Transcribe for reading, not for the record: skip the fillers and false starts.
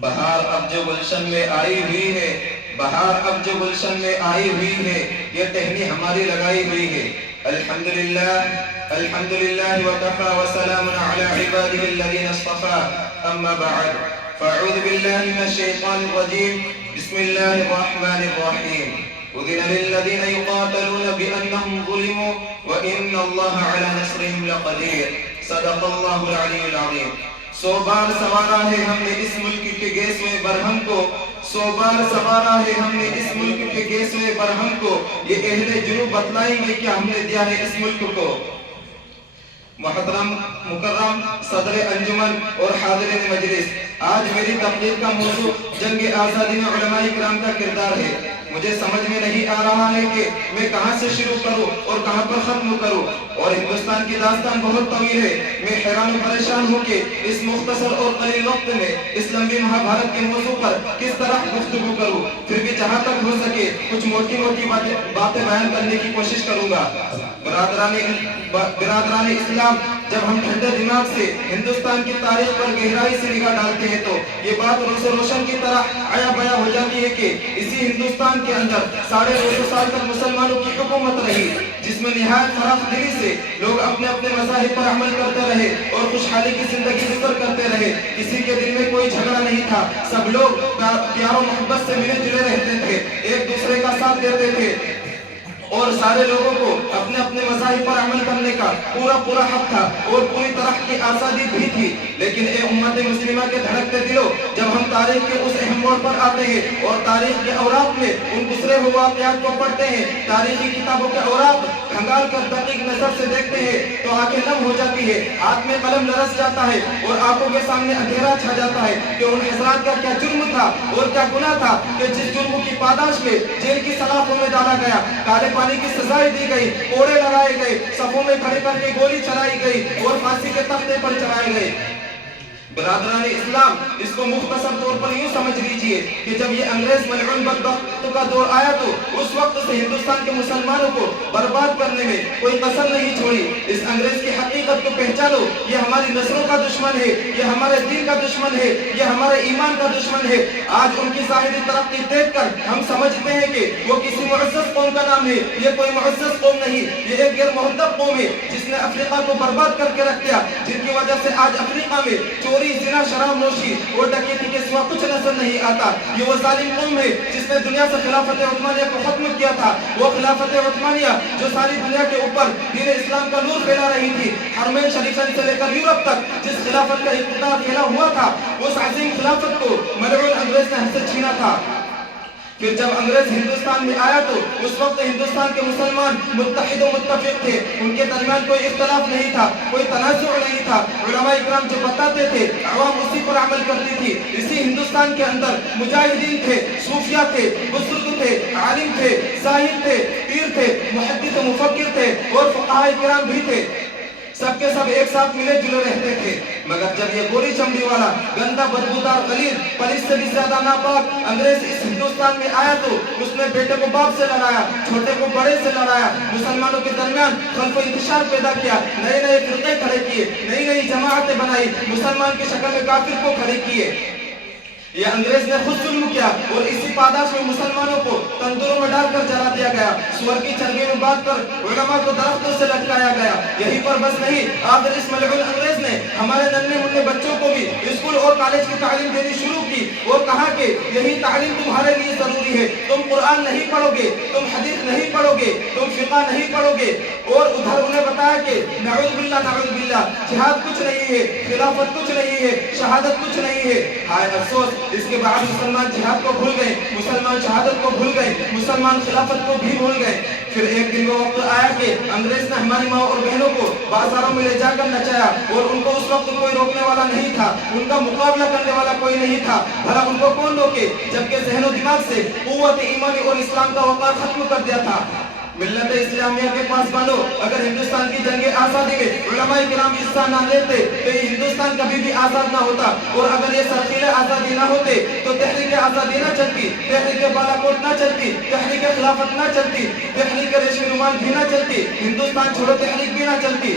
بہار اب جو گلشن میں آئی ہوئی ہے، بہار اب جو گلشن میں آئی ہوئی ہے، یہ ٹہنی ہماری لگائی ہوئی ہے۔ الحمدللہ الحمدللہ وکفی وسلام علی عبادہ الذین اصطفی، اما بعد فاعوذ باللہ من الشیطان الرجیم، بسم اللہ الرحمن الرحیم۔ اذن للذین یقاتلون بانہم ظلموا وان اللہ علی نصرہم لقدیر، صدق اللہ العلی العظیم۔ 100 بار سوارا ہے ہم نے اس ملک کے گیسویں برہم کو، 100 بار سوارا ہے ہم نے اس ملک کے گیسویں برہم کو، یہ اہل جنوب بتلائیں گے کہ ہم نے دیا ہے اس ملک کو۔ محترم مکرم صدر انجمن اور حاضرین مجلس، آج میری تقریر کا موضوع جنگ آزادی میں علماء کرام کا کردار ہے۔ مجھے سمجھ میں نہیں آ رہا ہے کہ میں کہاں سے شروع کروں اور کہاں پر ختم کروں، اور ہندوستان کی داستان بہت طویل ہے۔ میں حیران و پریشان ہوں کہ اس مختصر اور قلیل وقت میں اس لمبی مہابھارت کے موضوع پر کس طرح گفتگو کروں۔ پھر بھی جہاں تک ہو سکے کچھ موٹی موٹی باتیں بیان کرنے کی کوشش کروں گا۔ برادران اسلام، جب ہم ٹھنڈے دماغ سے ہندوستان کی تاریخ پر گہرائی سے نگاہ ڈالتے ہیں تو یہ بات روشن کی طرح عیا بیاں ہو جاتی ہے کہ اسی ہندوستان کے اندر 250 سال تک مسلمانوں کی حکومت رہی، جس میں نہایت فراخ دلی سے لوگ اپنے اپنے مذاہب پر عمل کرتے رہے اور خوشحالی کی زندگی بسر کرتے رہے۔ کسی کے دل میں کوئی جھگڑا نہیں تھا، سب لوگ پیار و محبت سے ملے جلے رہتے تھے، ایک دوسرے کا ساتھ دیتے تھے، اور سارے لوگوں کو اپنے اپنے مذاہب پر عمل کرنے کا پورا حق تھا اور پوری طرح کی آزادی بھی تھی۔ لیکن اے امت مسلمہ کے دھڑکتے دلوں، جب ہم تاریخ کے اس اہم موڑ پر آتے ہیں اور تاریخ کے اوراق میں ان گزرے ہوئے واقعات کو پڑھتے ہیں، تاریخی کتابوں کے اوراق کھنگال کر دقیق نظر سے دیکھتے ہیں تو آنکھیں نم ہو جاتی ہے، ہاتھ میں قلم لرز جاتا ہے اور آنکھوں کے سامنے اندھیرا چھا جاتا ہے کہ ان حضرات کا کیا جرم تھا اور کیا گناہ تھا کہ جس جرم کی پاداش میں جیل کی سلاخوں میں ڈالا گیا، کالے پانی کی سزائیں دی گئی، کوڑے لگائے گئے، صفوں میں کھڑے کر کے گولی چلائی گئی اور پھانسی کے تختے پر چڑھائے گئے۔ برادران اسلام، اس کو مختصر طور پر یوں سمجھ لیجئے کہ جب یہ انگریز ملعون بدبخت کا دور آیا تو اس وقت سے ہندوستان کے مسلمانوں کو برباد کرنے میں کوئی کسر نہیں چھوڑی۔ اس انگریز کی حقیقت کو پہچانو، یہ ہماری نسلوں کا دشمن ہے، یہ ہمارے دین کا دشمن ہے، یہ ہمارے ایمان کا دشمن ہے۔ آج ان کی ظاہری ترقی دیکھ کر ہم سمجھتے ہیں کہ وہ کسی معزز قوم کا نام ہے، یہ کوئی معزز قوم نہیں، یہ ایک غیر مہذب قوم ہے جس نے افریقہ کو برباد کر کے رکھ دیا، جن کی وجہ سے آج افریقہ میں چوری، زنا، شراب نوشی اور ڈکیتی کے سوا کچھ نظر نہیں آتا۔ یہ وہ ظالم قوم ہے جس نے دنیا سے خلافت عثمانیہ کو ختم کیا تھا، وہ خلافت عثمانیہ جو ساری دنیا کے اوپر دین اسلام کا نور پھیلا رہی تھی۔ حرمین شریفین سے لے کر یورپ تک جس خلافت کا اقتدار پھیلا ہوا تھا، اس عظیم خلافت کو ملعون انگریز نے ہم سے چھینا تھا۔ پھر جب انگریز ہندوستان میں آیا تو اس وقت ہندوستان کے مسلمان متحد و متفق تھے، ان کے درمیان کوئی اختلاف نہیں تھا، کوئی تنازع نہیں تھا۔ علماء اکرام جو بتاتے تھے عوام اسی پر عمل کرتی تھی۔ اسی ہندوستان کے اندر مجاہدین تھے، صوفیاء تھے، بزرگ تھے، عالم تھے، زاہد تھے، پیر تھے، محدث و مفکر تھے اور فقہاء کرام بھی تھے، سب کے سب ایک ساتھ ملے جلے رہتے تھے۔ مگر جب یہ گوری چمڑی والا گندا بدبودار غلیظ پلیس سے بھی زیادہ ناپاک انگریز اس ہندوستان میں آیا تو اس نے بیٹے کو باپ سے لڑایا، چھوٹے کو بڑے سے لڑایا، مسلمانوں کے درمیان خلف و انتشار پیدا کیا، نئے نئے فرقے کھڑے کیے، نئی نئی جماعتیں بنائی، مسلمان کی شکل میں کافر کو کھڑے کیے۔ یہ انگریز نے خود ظلم کیا اور اسی پاداش میں مسلمانوں کو تندوروں میں ڈال کر جلا دیا گیا، سور کی چربی میں باندھ کر علماء کو درختوں سے لٹکایا گیا۔ یہی پر بس نہیں، آخر اس ملعون انگریز نے ہمارے ننھے منھے بچوں کو بھی اسکول اور کالج کی تعلیم دینی شروع کی اور کہا کہ یہی تعلیم تمہارے لیے ضروری ہے، تم قرآن نہیں پڑھو گے، تم حدیث نہیں پڑھو گے، تم فقہ نہیں پڑھو گے۔ اور ادھر انہیں بتایا کہ نعوذ باللہ جہاد کچھ نہیں ہے، خلافت کچھ نہیں ہے، شہادت کچھ نہیں ہے۔ ہائے افسوس، اس کے بعد مسلمان جہاد کو بھول گئے، مسلمان شہادت کو بھول گئے، مسلمان خلافت کو بھی بھول گئے۔ پھر ایک دن وہ وقت آیا کہ انگریز نے ہماری ماں اور بہنوں کو بازاروں میں لے جا کر نچایا اور ان کو اس وقت کوئی روکنے والا نہیں تھا، ان کا مقابلہ کرنے والا کوئی نہیں تھا۔ بھلا ان کو کون روکے جبکہ ذہن و دماغ سے قوت ایمانی اور اسلام کا وقار ختم کر دیا تھا۔ ملت اسلامیہ کے پاس بانو، اگر ہندوستان کی جنگ آزادی میں علماء کرام حصہ نہ لیتے تو یہ ہندوستان کبھی بھی آزاد نہ ہوتا، اور اگر یہ سرخیل آزادی نہ ہوتے تو تحریک آزادی نہ چلتی، تحریک بالا کوٹ نہ چلتی، تحریک خلافت نہ چلتی، تحریک ریشمی رومال بھی نہ چلتی، ہندوستان چھوڑو تحریک بھی نہ چلتی۔